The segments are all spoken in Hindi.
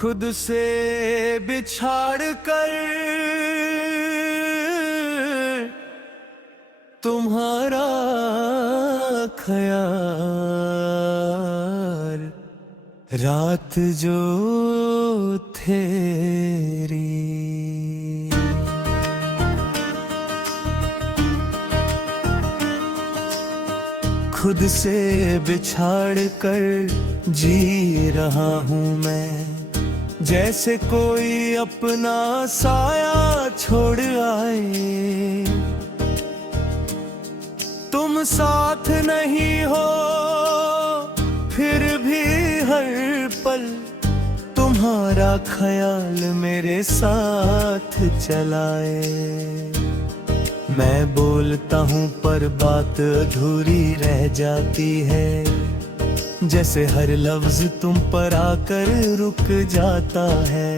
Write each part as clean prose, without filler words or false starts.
खुद से बिछाड़ कर तुम्हारा ख्याल, रात जो तेरी। खुद से बिछाड़ कर जी रहा हूँ मैं, जैसे कोई अपना साया छोड़ आए। तुम साथ नहीं हो फिर भी हर पल तुम्हारा ख्याल मेरे साथ चलाए। मैं बोलता हूँ पर बात अधूरी रह जाती है, जैसे हर लफ्ज तुम पर आकर रुक जाता है।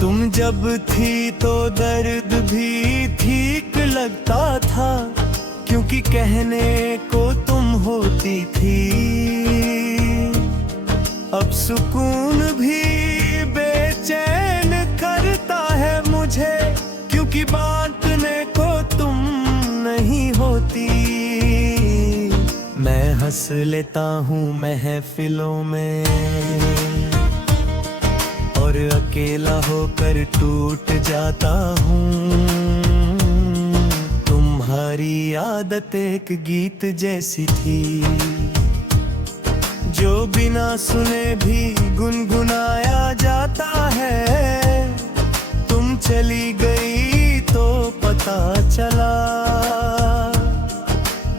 तुम जब थी तो दर्द भी ठीक लगता था, क्योंकि कहने को तुम होती थी। अब सुकून भी बेचैन करता है मुझे, क्योंकि बांटने को तुम नहीं होती। मैं हंस लेता हूँ महफिलों में, और अकेला होकर टूट जाता हूँ। तुम्हारी आदत एक गीत जैसी थी, जो बिना सुने भी गुनगुनाया जाता है। तुम चली गई तो पता चला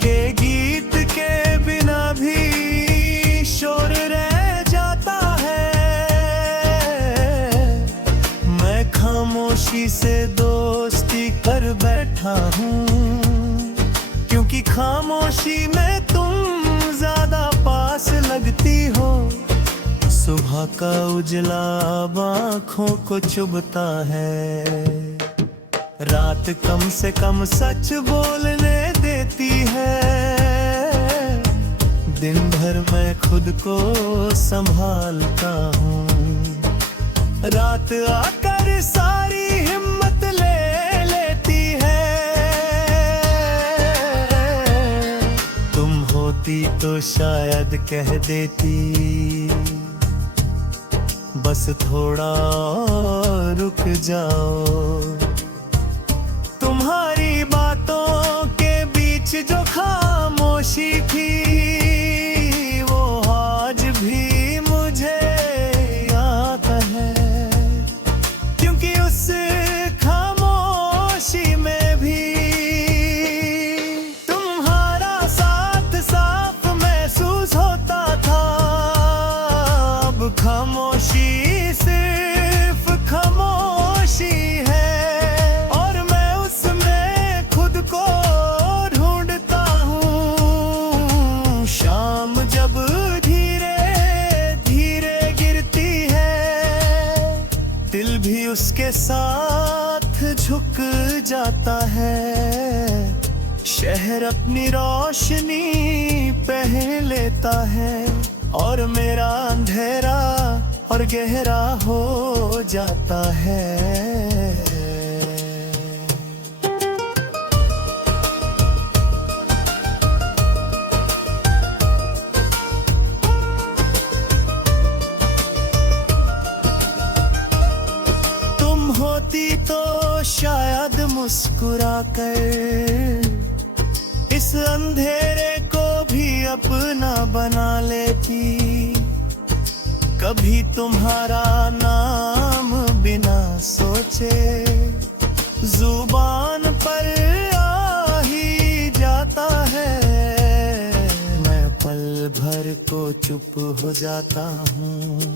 के गीत के बिना भी शोर रह जाता है। मैं खामोशी से दोस्ती कर बैठा हूँ, क्योंकि खामोशी में तुम ज्यादा पास लगती हो। सुबह का उजला अब आँखों को चुभता है, रात कम से कम सच बोलने देती है। दिन भर मैं खुद को संभालता हूँ, रात आकर सारी हिम्मत ले लेती है। तुम होती तो शायद कह देती, बस थोड़ा और रुक जाओ। तुम्हारी बातों के बीच जो खामोशी थी, वो आज भी मुझे याद है। क्योंकि उस खामोशी में भी तुम्हारा साथ साफ महसूस होता था। अब खामोशी सिर्फ खामोशी है, और मैं उसमें खुद को ढूंढता हूँ। शाम जब धीरे धीरे गिरती है, दिल भी उसके साथ झुक जाता है। शहर अपनी रोशनी पहन लेता है, और मेरा अंधेरा और गहरा हो जाता है। तुम होती तो शायद मुस्कुरा कर इस अंधेरे को भी अपना बना लेती। कभी तुम्हारा नाम बिना सोचे जुबान पर आ ही जाता है। मैं पल भर को चुप हो जाता हूँ,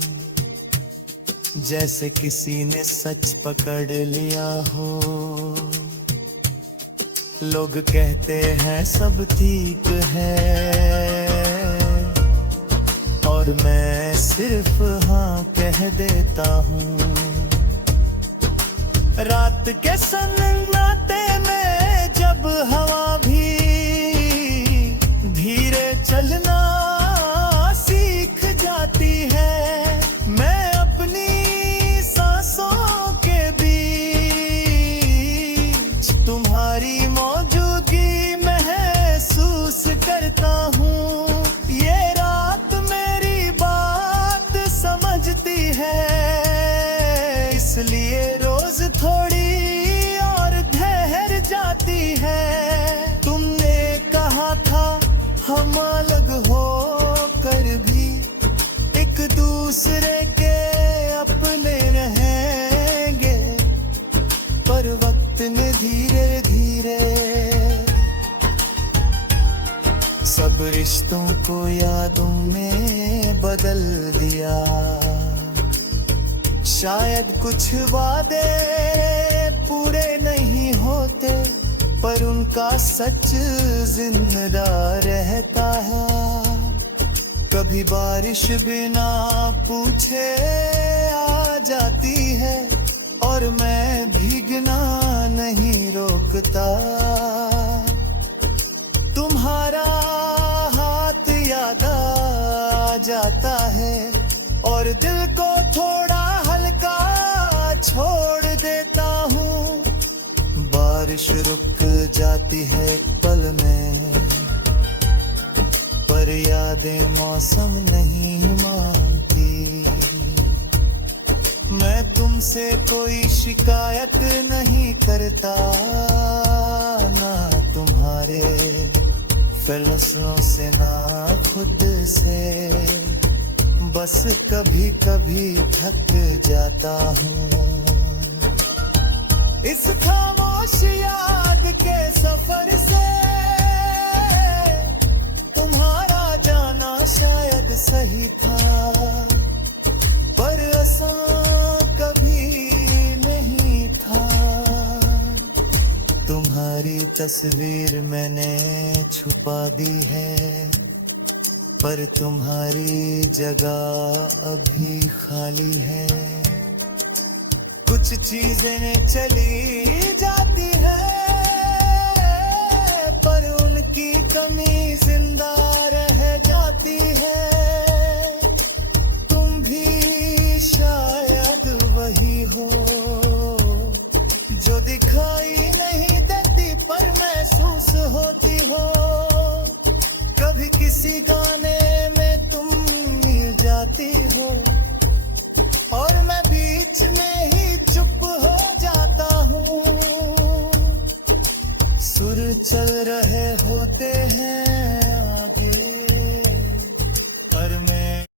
जैसे किसी ने सच पकड़ लिया हो। लोग कहते हैं सब ठीक है, और मैं सिर्फ हाँ कह देता हूँ। रात के सन्नाटे में जब हवा भी धीरे चलना सीख जाती है, मैं है, इसलिए रोज थोड़ी और ठहर जाती है। तुमने कहा था हम अलग हो कर भी एक दूसरे के अपने रहेंगे, पर वक्त ने धीरे धीरे सब रिश्तों को यादों में बदल दिया। शायद कुछ वादे पूरे नहीं होते, पर उनका सच जिंदा रहता है। कभी बारिश बिना पूछे आ जाती है, और मैं भीगना नहीं रोकता। तुम्हारा हाथ याद आ जाता है, और दिल को थोड़ा हल्का छोड़ देता हूँ। बारिश रुक जाती है एक पल में, पर यादें मौसम नहीं मानती। मैं तुमसे कोई शिकायत नहीं करता, ना तुम्हारे फैसलों से ना खुद से, बस कभी कभी थक जाता हूँ। इस खामोश याद के सफर से तुम्हारा जाना शायद सही था, पर आसान कभी नहीं था। तुम्हारी तस्वीर मैंने छुपा दी है, पर तुम्हारी जगह अभी खाली है। कुछ चीजें चली जाती है, पर उनकी कमी जिंदा रह जाती है। तुम भी शायद वही हो जो दिखाई नहीं देती, पर महसूस होती हो। कभी किसी गाने में तुम मिल जाती हो, और मैं बीच में ही चुप हो जाता हूँ। सुर चल रहे होते हैं